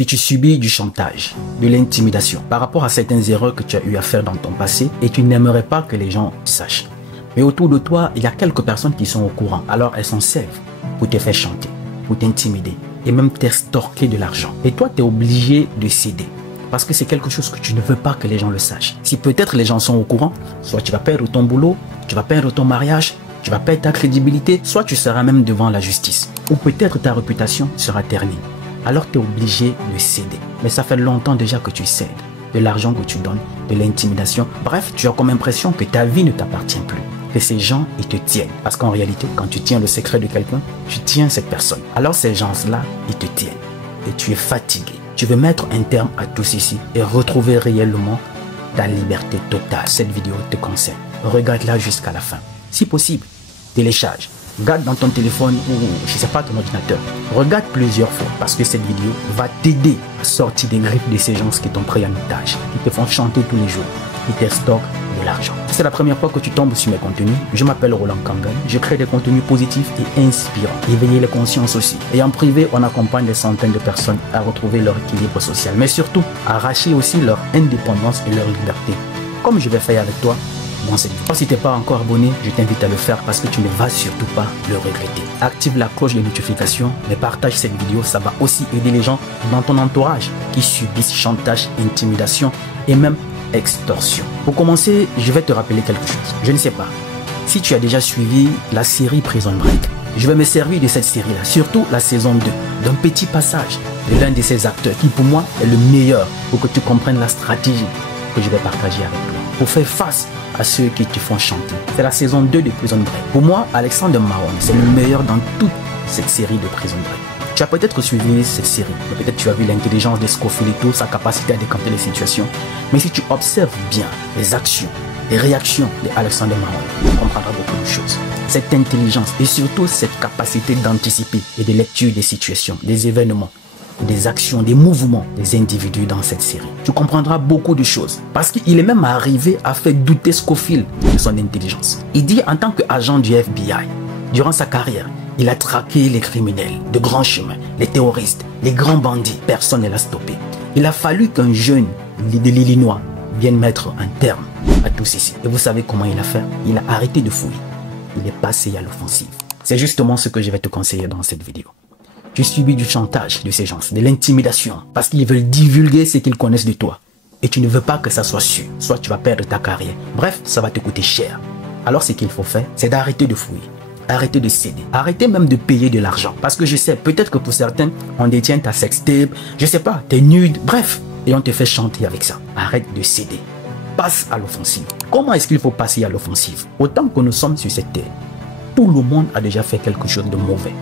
Si tu subis du chantage, de l'intimidation par rapport à certaines erreurs que tu as eu à faire dans ton passé et tu n'aimerais pas que les gens sachent. Mais autour de toi, il y a quelques personnes qui sont au courant. Alors elles s'en servent pour te faire chanter, pour t'intimider et même t'extorquer de l'argent. Et toi, tu es obligé de céder. Parce que c'est quelque chose que tu ne veux pas que les gens le sachent. Si peut-être les gens sont au courant, soit tu vas perdre ton boulot, tu vas perdre ton mariage, tu vas perdre ta crédibilité, soit tu seras même devant la justice. Ou peut-être ta réputation sera ternie. Alors tu es obligé de céder. Mais ça fait longtemps déjà que tu cèdes. De l'argent que tu donnes, de l'intimidation. Bref, tu as comme impression que ta vie ne t'appartient plus. Que ces gens, ils te tiennent. Parce qu'en réalité, quand tu tiens le secret de quelqu'un, tu tiens cette personne. Alors ces gens-là, ils te tiennent. Et tu es fatigué. Tu veux mettre un terme à tout ceci et retrouver réellement ta liberté totale. Cette vidéo te concerne. Regarde-la jusqu'à la fin. Si possible, télécharge. Garde dans ton téléphone ou, je ne sais pas, ton ordinateur. Regarde plusieurs fois parce que cette vidéo va t'aider à sortir des griffes de ces gens qui t'ont pris en otage, qui te font chanter tous les jours, qui t'extorquent de l'argent. Si c'est la première fois que tu tombes sur mes contenus, je m'appelle Roland Kangan. Je crée des contenus positifs et inspirants. Éveiller les consciences aussi. Et en privé, on accompagne des centaines de personnes à retrouver leur équilibre social. Mais surtout, à arracher aussi leur indépendance et leur liberté. Comme je vais faire avec toi dans cette vidéo. Si tu n'es pas encore abonné, je t'invite à le faire parce que tu ne vas surtout pas le regretter. Active la cloche de notification, mais partage cette vidéo, ça va aussi aider les gens dans ton entourage qui subissent chantage, intimidation et même extorsion. Pour commencer, je vais te rappeler quelque chose. Je ne sais pas si tu as déjà suivi la série Prison Break. Je vais me servir de cette série-là, surtout la saison 2, d'un petit passage de l'un de ces acteurs qui pour moi est le meilleur pour que tu comprennes la stratégie que je vais partager avec toi pour faire face à ceux qui te font chanter. C'est la saison 2 de Prison Break. Pour moi, Alexander Mahone, c'est le meilleur dans toute cette série de Prison Break. Tu as peut-être suivi cette série, peut-être tu as vu l'intelligence de Scofield et tout, sa capacité à décanter les situations. Mais si tu observes bien les actions, les réactions d'Alexander Mahone, tu comprendras beaucoup de choses. Cette intelligence et surtout cette capacité d'anticiper et de lecture des situations, des événements, des actions, des mouvements des individus dans cette série. Tu comprendras beaucoup de choses. Parce qu'il est même arrivé à faire douter Scofield de son intelligence. Il dit en tant qu'agent du FBI, durant sa carrière, il a traqué les criminels de grands chemins, les terroristes, les grands bandits. Personne ne l'a stoppé. Il a fallu qu'un jeune de l'Illinois vienne mettre un terme à tout ceci. Et vous savez comment il a fait? Il a arrêté de fouiller. Il est passé à l'offensive. C'est justement ce que je vais te conseiller dans cette vidéo. Tu subis du chantage de ces gens, de l'intimidation, parce qu'ils veulent divulguer ce qu'ils connaissent de toi. Et tu ne veux pas que ça soit su. Soit tu vas perdre ta carrière. Bref, ça va te coûter cher. Alors ce qu'il faut faire, c'est d'arrêter de fouiller. Arrêter de céder. Arrêter même de payer de l'argent. Parce que je sais, peut-être que pour certains, on détient ta sextape, je sais pas, t'es nude, bref. Et on te fait chanter avec ça. Arrête de céder. Passe à l'offensive. Comment est-ce qu'il faut passer à l'offensive? Autant que nous sommes sur cette terre, tout le monde a déjà fait quelque chose de mauvais.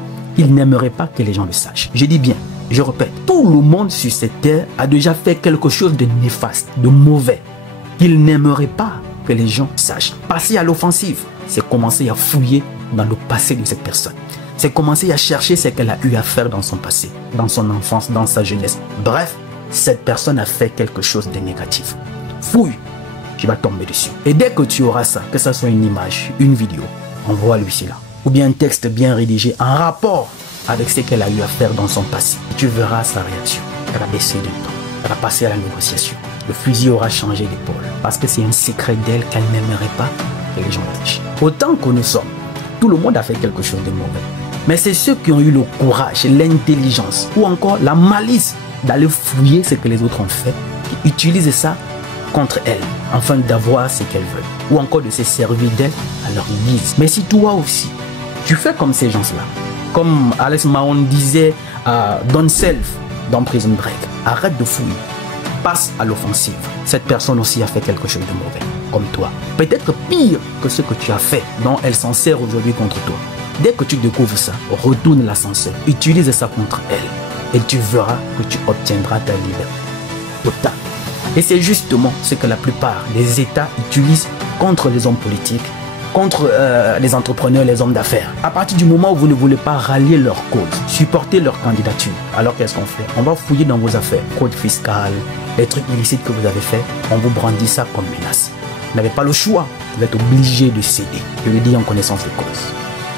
Il n'aimerait pas que les gens le sachent. Je dis bien, je répète, tout le monde sur cette terre a déjà fait quelque chose de néfaste, de mauvais. Il n'aimerait pas que les gens sachent. Passer à l'offensive, c'est commencer à fouiller dans le passé de cette personne. C'est commencer à chercher ce qu'elle a eu à faire dans son passé, dans son enfance, dans sa jeunesse. Bref, cette personne a fait quelque chose de négatif. Fouille, tu vas tomber dessus. Et dès que tu auras ça, que ce soit une image, une vidéo, envoie-lui cela. Ou bien un texte bien rédigé en rapport avec ce qu'elle a eu à faire dans son passé. Tu verras sa réaction. Elle va baisser de temps. Elle va passer à la négociation. Le fusil aura changé d'épaule. Parce que c'est un secret d'elle qu'elle n'aimerait pas que les gens le sachent. Autant que nous sommes, tout le monde a fait quelque chose de mauvais. Mais c'est ceux qui ont eu le courage, l'intelligence ou encore la malice d'aller fouiller ce que les autres ont fait, qui utilisent ça contre elles, afin d'avoir ce qu'elles veulent. Ou encore de se servir d'elles à leur guise. Mais si toi aussi, tu fais comme ces gens-là, comme Alex Mahone disait à Don Self dans Prison Break, arrête de fouiller, passe à l'offensive. Cette personne aussi a fait quelque chose de mauvais, comme toi. Peut-être pire que ce que tu as fait, dont elle s'en sert aujourd'hui contre toi. Dès que tu découvres ça, retourne l'ascenseur, utilise ça contre elle, et tu verras que tu obtiendras ta liberté totale. Et c'est justement ce que la plupart des États utilisent contre les hommes politiques, contre les entrepreneurs, les hommes d'affaires. À partir du moment où vous ne voulez pas rallier leur cause, supporter leur candidature, alors qu'est-ce qu'on fait? On va fouiller dans vos affaires, code fiscal, les trucs illicites que vous avez fait, on vous brandit ça comme menace. Vous n'avez pas le choix, vous êtes obligé de céder. Je le dis en connaissance de cause.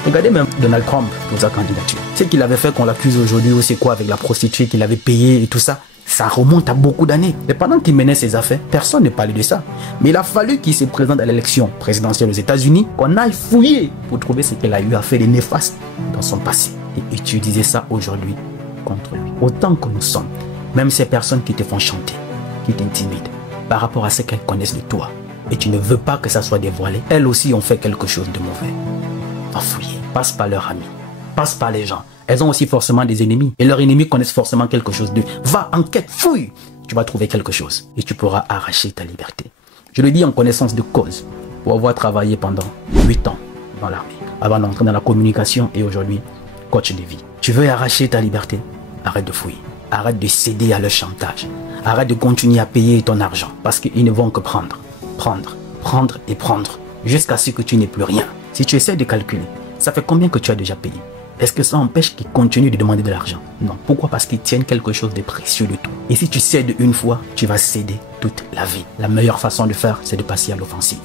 Regardez même Donald Trump pour sa candidature. Ce qu'il avait fait qu'on l'accuse aujourd'hui, c'est quoi avec la prostituée qu'il avait payée et tout ça. Ça remonte à beaucoup d'années. Et pendant qu'il menait ses affaires, personne ne parlait de ça. Mais il a fallu qu'il se présente à l'élection présidentielle aux États-Unis, qu'on aille fouiller pour trouver ce qu'il a eu à faire de néfaste dans son passé. Et utiliser ça aujourd'hui contre lui. Autant que nous sommes, même ces personnes qui te font chanter, qui t'intimident, par rapport à ce qu'elles connaissent de toi, et tu ne veux pas que ça soit dévoilé, elles aussi ont fait quelque chose de mauvais. Va fouiller. Passe par leurs amis. Passe par les gens. Elles ont aussi forcément des ennemis. Et leurs ennemis connaissent forcément quelque chose d'eux. Va, enquête, fouille. Tu vas trouver quelque chose. Et tu pourras arracher ta liberté. Je le dis en connaissance de cause. Pour avoir travaillé pendant 8 ans dans l'armée. Avant d'entrer dans la communication et aujourd'hui, coach de vie. Tu veux arracher ta liberté? Arrête de fouiller. Arrête de céder à leur chantage. Arrête de continuer à payer ton argent. Parce qu'ils ne vont que prendre. Prendre, prendre et prendre. Jusqu'à ce que tu n'aies plus rien. Si tu essaies de calculer, ça fait combien que tu as déjà payé? Est-ce que ça empêche qu'ils continuent de demander de l'argent? Non. Pourquoi? Parce qu'ils tiennent quelque chose de précieux de toi. Et si tu cèdes une fois, tu vas céder toute la vie. La meilleure façon de faire, c'est de passer à l'offensive.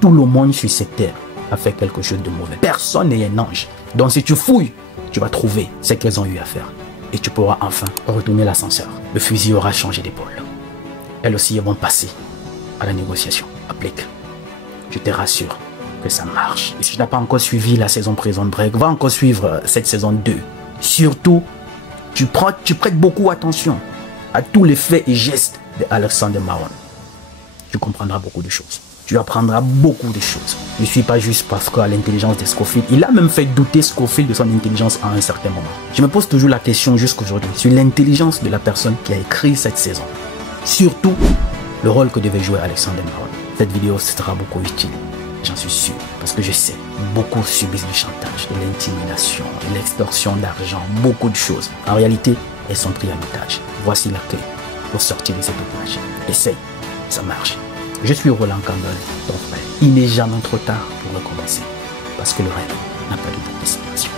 Tout le monde sur cette terre a fait quelque chose de mauvais. Personne n'est un ange. Donc si tu fouilles, tu vas trouver ce qu'elles ont eu à faire. Et tu pourras enfin retourner l'ascenseur. Le fusil aura changé d'épaule. Elles aussi vont passer à la négociation. Applique. Je te rassure que ça marche. Et si tu n'as pas encore suivi la saison Prison Break, va encore suivre cette saison 2. Surtout, tu prêtes beaucoup attention à tous les faits et gestes de Alexander Marwan. Tu comprendras beaucoup de choses. Tu apprendras beaucoup de choses. Ne suis pas juste parce qu'à l'intelligence de Scofield, il a même fait douter Scofield de son intelligence à un certain moment. Je me pose toujours la question jusqu'aujourd'hui sur l'intelligence de la personne qui a écrit cette saison. Surtout, le rôle que devait jouer Alexander Marwan. Cette vidéo sera beaucoup utile. J'en suis sûr, parce que je sais, beaucoup subissent du chantage, de l'intimidation, de l'extorsion d'argent, beaucoup de choses. En réalité, elles sont prises en otage. Voici la clé pour sortir de cet otage. Essaye, ça marche. Je suis Roland Campbell, ton frère. Il n'est jamais trop tard pour recommencer, parce que le rêve n'a pas de destination.